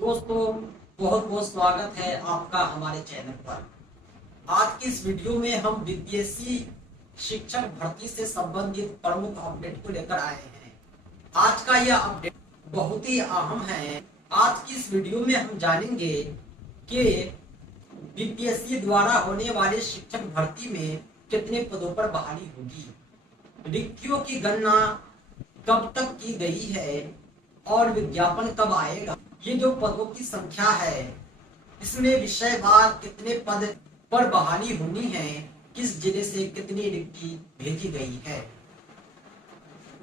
दोस्तों, बहुत बहुत स्वागत है आपका हमारे चैनल पर। आज की इस वीडियो में हम बीपीएससी शिक्षक भर्ती से संबंधित प्रमुख अपडेट को लेकर आए हैं। आज का यह अपडेट बहुत ही अहम है। आज की इस वीडियो में हम जानेंगे कि बीपीएससी द्वारा होने वाले शिक्षक भर्ती में कितने पदों पर बहाली होगी, रिक्तियों की गणना कब तक की गई है और विज्ञापन कब आएगा। ये जो पदों की संख्या है, इसमें विषयवार कितने पद पर बहाली होनी है, किस जिले से कितनी रिक्ति भेजी गई है,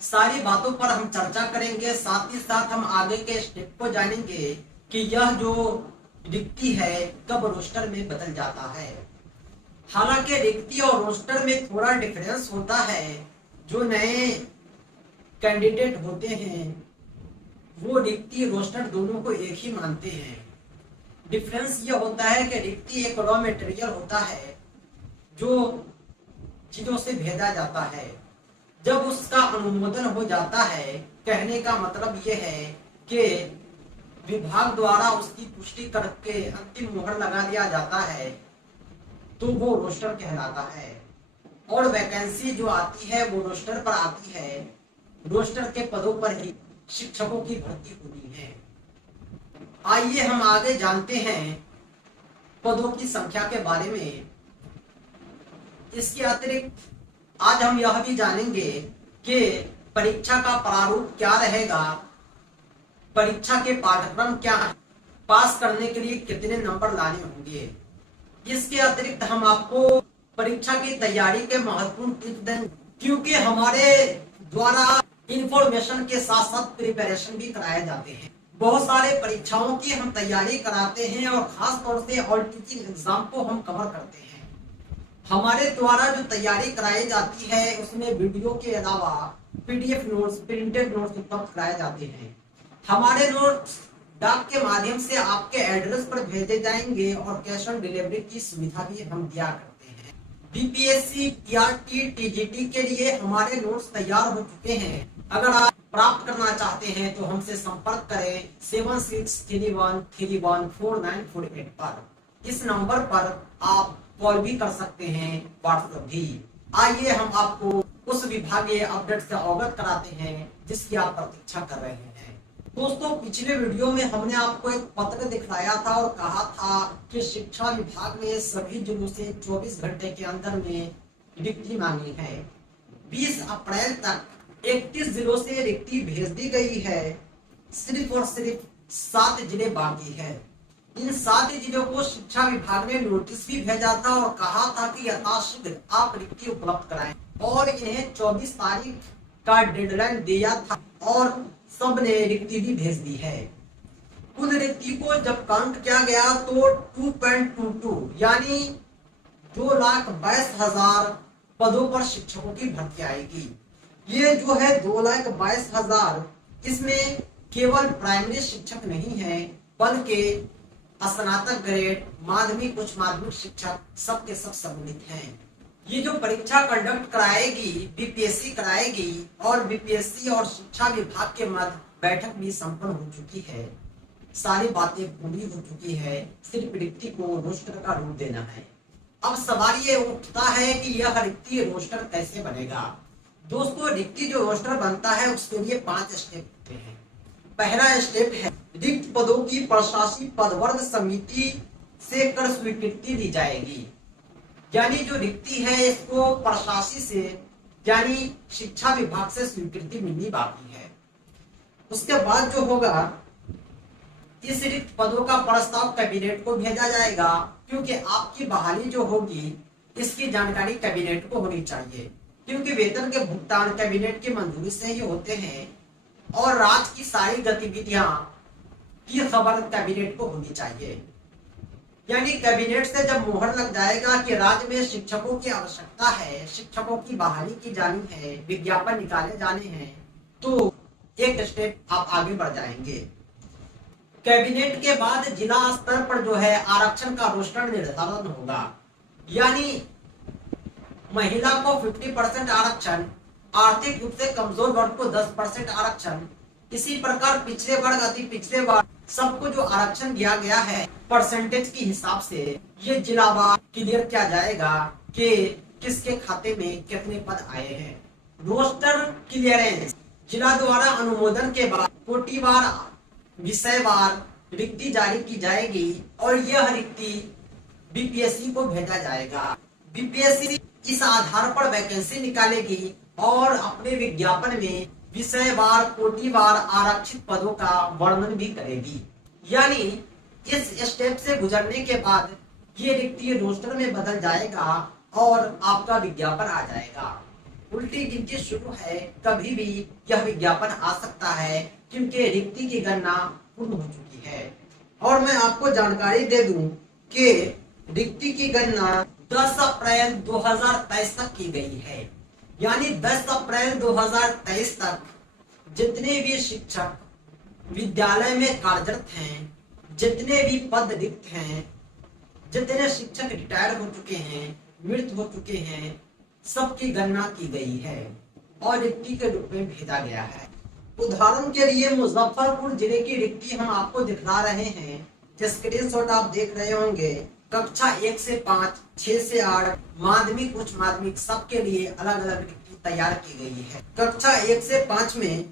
सारी बातों पर हम चर्चा करेंगे। साथ ही साथ हम आगे के स्टेप को जानेंगे कि यह जो रिक्ति है कब रोस्टर में बदल जाता है। हालांकि रिक्ति और रोस्टर में थोड़ा डिफरेंस होता है। जो नए कैंडिडेट होते हैं वो रिक्ति रोस्टर दोनों को एक ही मानते हैं। डिफरेंस ये होता है कि रिक्ति एक रॉ मटेरियल होता है जो चीजों से भेजा जाता है। जब उसका अनुमोदन हो जाता है, कहने का मतलब ये है कि विभाग द्वारा उसकी पुष्टि करके अंतिम मुहर लगा दिया जाता है, तो वो रोस्टर कहलाता है। और वैकेंसी जो आती है वो रोस्टर पर आती है। रोस्टर के पदों पर ही शिक्षकों की भर्ती होनी है। आइए हम आगे जानते हैं पदों की संख्या के बारे में। इसके अतिरिक्त आज हम यह भी जानेंगे कि परीक्षा का प्रारूप क्या रहेगा, परीक्षा के पाठ्यक्रम क्या है, पास करने के लिए कितने नंबर लाने होंगे। इसके अतिरिक्त हम आपको परीक्षा की तैयारी के महत्वपूर्ण टिप्स देंगे, क्योंकि हमारे द्वारा इंफॉर्मेशन के साथ साथ प्रिपरेशन भी कराए जाते हैं। बहुत सारे परीक्षाओं की हम तैयारी कराते हैं और खास तौर से ऑल टीचिंग एग्जाम को हम कवर करते हैं। हमारे द्वारा जो तैयारी कराई जाती है उसमें वीडियो के अलावा पीडीएफ नोट्स, प्रिंटेड नोट्स उपलब्ध कराए जाते हैं। हमारे नोट्स डाक के माध्यम से आपके एड्रेस पर भेजे जाएंगे और कैश ऑन डिलीवरी की सुविधा भी हम दिया करते हैं। बीपीएससी, पीआरटी, टीजीटी के लिए हमारे नोट्स तैयार हो चुके हैं। अगर आप प्राप्त करना चाहते हैं तो हमसे संपर्क करें 7631314948 पर। इस नंबर पर आप कॉल भी कर सकते हैं, व्हाट्सएप भी। आइए हम आपको उस विभागीय अपडेट से अवगत कराते हैं जिसकी आप प्रतीक्षा कर रहे हैं। दोस्तों, पिछले वीडियो में हमने आपको एक पत्र दिखलाया था और कहा था कि शिक्षा विभाग ने सभी जिलों से 24 घंटे के अंदर में रिक्ति मांगी है। 20 अप्रैल तक 31 जिलों से रिक्ति भेज दी गई है। सिर्फ और सिर्फ 7 जिले बाकी है। इन 7 जिलों को शिक्षा विभाग ने नोटिस भी भेजा था और कहा था कि यथाशीघ्र आप रिक्ति उपलब्ध कराएं, और इन्हें 24 तारीख का डेडलाइन दिया था और सब ने रिक्ति भी भेज दी है। कुल रिक्ति को जब काउंट किया गया तो 2.22 यानी 2,22,000 पदों पर शिक्षकों की भर्ती आएगी। ये जो है 2,22,000, इसमें केवल प्राइमरी शिक्षक नहीं है बल्कि स्नातक ग्रेड, माध्यमिक, उच्च माध्यमिक शिक्षक सबके सब सम्मिलित हैं। ये जो परीक्षा कंडक्ट कराएगी बीपीएससी कराएगी, और बीपीएससी और शिक्षा विभाग के मध्य बैठक भी संपन्न हो चुकी है। सारी बातें पूरी हो चुकी है, सिर्फ रिक्ति को रोस्टर का रूप देना है। अब सवाल ये उठता है कि यह रिक्ति रोस्टर कैसे बनेगा। दोस्तों, रिक्ति जो रोस्टर बनता है उसके लिए 5 स्टेप होते हैं। पहला स्टेप है रिक्त पदों की प्रशासनिक पदवर्ग समिति से कर स्वीकृति दी जाएगी। यानी जो रिक्ति है इसको प्रशासी से यानी शिक्षा विभाग से स्वीकृति मिलनी बाकी है। उसके बाद जो होगा, इस रिक्त पदों का प्रस्ताव कैबिनेट को भेजा जाएगा, क्योंकि आपकी बहाली जो होगी इसकी जानकारी कैबिनेट को होनी चाहिए, क्योंकि वेतन के भुगतान कैबिनेट की मंजूरी से ही होते हैं और राज्य की सारी गतिविधियां की खबर कैबिनेट को होनी चाहिए। यानी कैबिनेट से जब मोहर लग जाएगा कि राज्य में शिक्षकों की आवश्यकता है, शिक्षकों की बहाली की जानी है, विज्ञापन निकाले जाने हैं, तो एक स्टेप आप आगे बढ़ जाएंगे। कैबिनेट के बाद जिला स्तर पर जो है आरक्षण का रोस्टर निर्धारण होगा। यानी महिला को 50% आरक्षण, आर्थिक रूप से कमजोर वर्ग को 10% आरक्षण, इसी प्रकार पिछड़े वर्ग, अति पिछड़े वर्ग सबको जो आरक्षण दिया गया है परसेंटेज के हिसाब से ये जिलावार क्लियर किया जाएगा कि किसके खाते में कितने पद आए हैं। रोस्टर क्लियरेंस जिला द्वारा अनुमोदन के बाद कोटिवार विषयवार रिक्ति जारी की जाएगी और यह रिक्ति बीपीएससी को भेजा जाएगा। बीपीएससी इस आधार पर वैकेंसी निकालेगी और अपने विज्ञापन में विषयवार कोटिवार आरक्षित पदों का वर्णन भी करेगी। यानी इस स्टेप से गुजरने के बाद ये रिक्ति रोस्टर में बदल जाएगा और आपका विज्ञापन आ जाएगा। उल्टी गिनती शुरू है, कभी भी यह विज्ञापन आ सकता है क्योंकि रिक्ति की गणना पूर्ण हो चुकी है। और मैं आपको जानकारी दे दूं कि रिक्ति की गणना 10 अप्रैल 2023 तक की गई है। यानी 10 अप्रैल 2023 तक जितने भी शिक्षक विद्यालय में कार्यरत हैं, जितने भी पद रिक्त हैं, जितने शिक्षक रिटायर हो चुके हैं, मृत हो चुके हैं, सबकी गणना की गई है और रिक्ति के रूप में भेजा गया है। उदाहरण के लिए मुजफ्फरपुर जिले की रिक्ति हम आपको दिखा रहे हैं। स्क्रीनशॉट आप देख रहे होंगे। कक्षा 1 से 5, 6 से 8, माध्यमिक उच्च माध्यमिक सबके लिए अलग अलग रिक्ति तैयार की गई है। कक्षा 1 से 5 में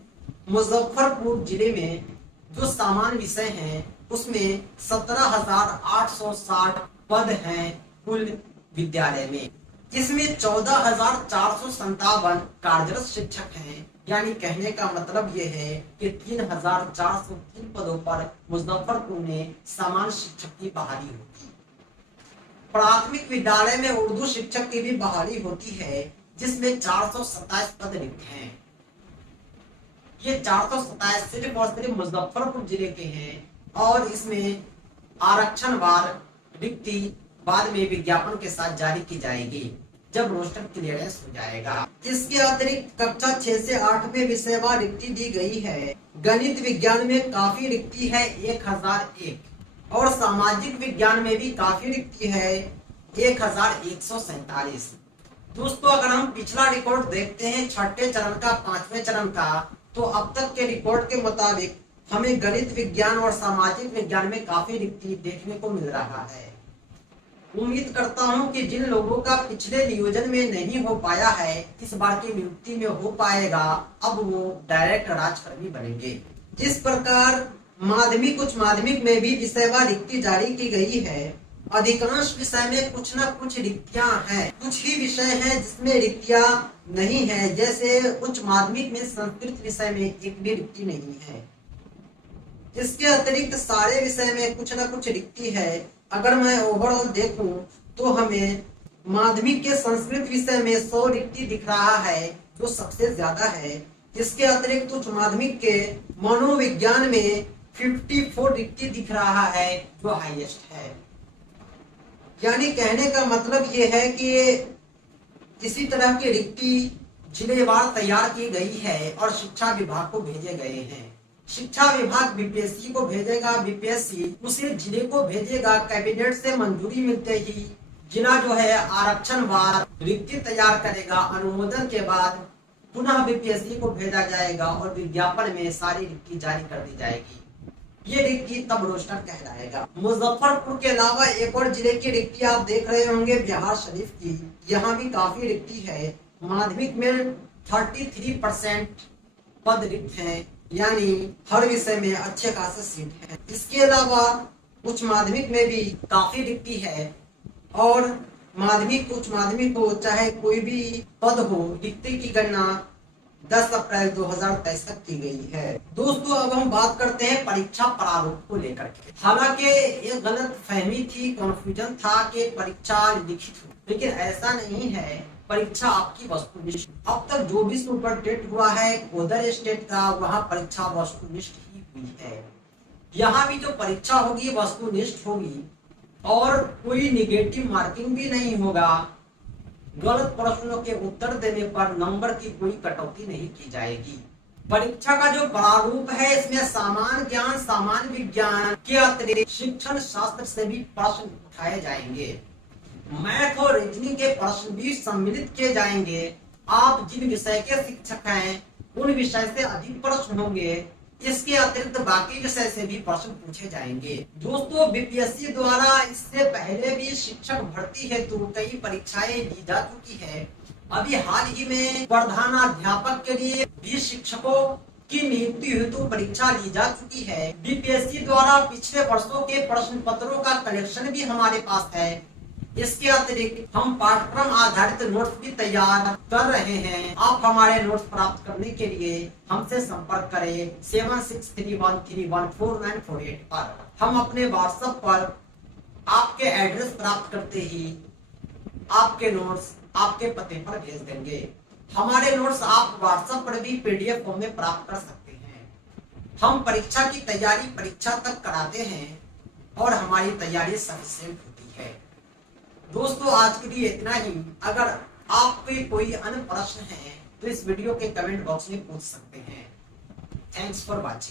मुजफ्फरपुर जिले में जो सामान्य विषय हैं उसमें 17,860 पद हैं कुल विद्यालय में। इसमें 14,457 कार्यरत शिक्षक हैं। यानी कहने का मतलब ये है कि 3,403 पदों पर मुजफ्फरपुर में सामान्य शिक्षक की बहाली होगी। प्राथमिक विद्यालय में उर्दू शिक्षक की भी बहाली होती है जिसमें 427 पद रिक्त हैं। ये 427 सिर्फ और सिर्फ मुजफ्फरपुर जिले के हैं और इसमें आरक्षणवार रिक्ति बाद में विज्ञापन के साथ जारी की जाएगी जब रोस्टर क्लियरेंस हो जाएगा। इसके अतिरिक्त कक्षा 6 से 8 में विषयवार रिक्ति दी गई है। गणित विज्ञान में काफी रिक्ति है 1001 और सामाजिक विज्ञान में भी काफी रिक्ति है 1147। दोस्तों अगर हम पिछला रिकॉर्ड देखते हैं छठे चरण का, 5वें चरण का, तो अब तक के रिकॉर्ड के मुताबिक हमें गणित विज्ञान और सामाजिक विज्ञान में काफी रिक्ति देखने को मिल रहा है। उम्मीद करता हूं कि जिन लोगों का पिछले नियोजन में नहीं हो पाया है इस बार की नियुक्ति में हो पाएगा। अब वो डायरेक्ट राजकर्मी बनेंगे। इस प्रकार माध्यमिक उच्च माध्यमिक में भी विषयवार रिक्ति जारी की गई है। अधिकांश विषय में कुछ न कुछ रिक्तियां हैं। कुछ ही विषय हैं जिसमें रिक्तियां नहीं है, जैसे उच्च माध्यमिक में संस्कृत विषय में एक भी रिक्ति नहीं है। इसके अतिरिक्त सारे विषय में कुछ न कुछ रिक्ति है। अगर मैं ओवरऑल देखूं तो हमें माध्यमिक के संस्कृत विषय में 100 रिक्ति दिख रहा है जो सबसे ज्यादा है। इसके अतिरिक्त उच्च माध्यमिक के मनोविज्ञान में 54 रिक्ति दिख रहा है जो हाईएस्ट है। यानी कहने का मतलब ये है कि इसी तरह की रिक्ति जिलेवार तैयार की गई है और शिक्षा विभाग को भेजे गए हैं। शिक्षा विभाग बीपीएससी को भेजेगा, बीपीएससी उसे जिले को भेजेगा। कैबिनेट से मंजूरी मिलते ही जिला जो है आरक्षणवार रिक्ति तैयार करेगा। अनुमोदन के बाद पुनः बीपीएससी को भेजा जाएगा और विज्ञापन में सारी रिक्ति जारी कर दी जाएगी। ये रिक्ति तब रोस्टर कहलाएगा। मुजफ्फरपुर के अलावा एक और जिले की रिक्ति आप देख रहे होंगे बिहार शरीफ की। यहाँ भी काफी रिक्ति है। माध्यमिक में 33% पद रिक्त हैं, यानी हर विषय में अच्छे खासे सीट है। इसके अलावा उच्च माध्यमिक में भी काफी रिक्ति है और माध्यमिक उच्च माध्यमिक हो चाहे कोई भी पद हो, रिक्ति की गणना 10 अप्रैल 2023 तक की गई है। दोस्तों अब हम बात करते हैं परीक्षा प्रारूप को लेकर के। हालांकि ये गलत फहमी थी, कंफ्यूजन था कि परीक्षा लिखित हो, लेकिन ऐसा नहीं है। परीक्षा आपकी वस्तुनिष्ठ। अब तक जो भी सुपर टेट हुआ है उधर स्टेट का, वहाँ परीक्षा वस्तुनिष्ठ ही हुई है। यहाँ भी जो परीक्षा होगी वस्तुनिष्ठ होगी और कोई निगेटिव मार्किंग भी नहीं होगा। गलत प्रश्नों के उत्तर देने पर नंबर की कोई कटौती नहीं की जाएगी। परीक्षा का जो प्रारूप है इसमें सामान्य ज्ञान, सामान्य विज्ञान के अतिरिक्त शिक्षण शास्त्र से भी प्रश्न उठाए जाएंगे। मैथ और रीजनिंग के प्रश्न भी सम्मिलित किए जाएंगे। आप जिन विषय के शिक्षक हैं उन विषय से अधिक प्रश्न होंगे इसके अतिरिक्त बाकी विषय से भी प्रश्न पूछे जाएंगे। दोस्तों, बीपीएससी द्वारा इससे पहले भी शिक्षक भर्ती हेतु कई परीक्षाएं ली जा चुकी है। अभी हाल ही में प्रधानाध्यापक के लिए 20 शिक्षकों की नियुक्ति हेतु परीक्षा ली जा चुकी है। बीपीएससी द्वारा पिछले वर्षों के प्रश्न पत्रों का कलेक्शन भी हमारे पास है। इसके अतिरिक्त हम पाठ्यक्रम आधारित नोट्स भी तैयार कर रहे हैं। आप हमारे नोट्स प्राप्त करने के लिए हमसे संपर्क करें 7631314948 पर। हम अपने व्हाट्सएप पर आपके एड्रेस प्राप्त करते ही आपके नोट्स आपके पते पर भेज देंगे। हमारे नोट्स आप व्हाट्सएप पर भी पीडीएफ फॉर्म में प्राप्त कर सकते हैं। हम परीक्षा की तैयारी परीक्षा तक कराते हैं और हमारी तैयारी सफिशिएंट होती है। दोस्तों, आज के लिए इतना ही। अगर आपके कोई अन्य प्रश्न है तो इस वीडियो के कमेंट बॉक्स में पूछ सकते हैं। Thanks for watching.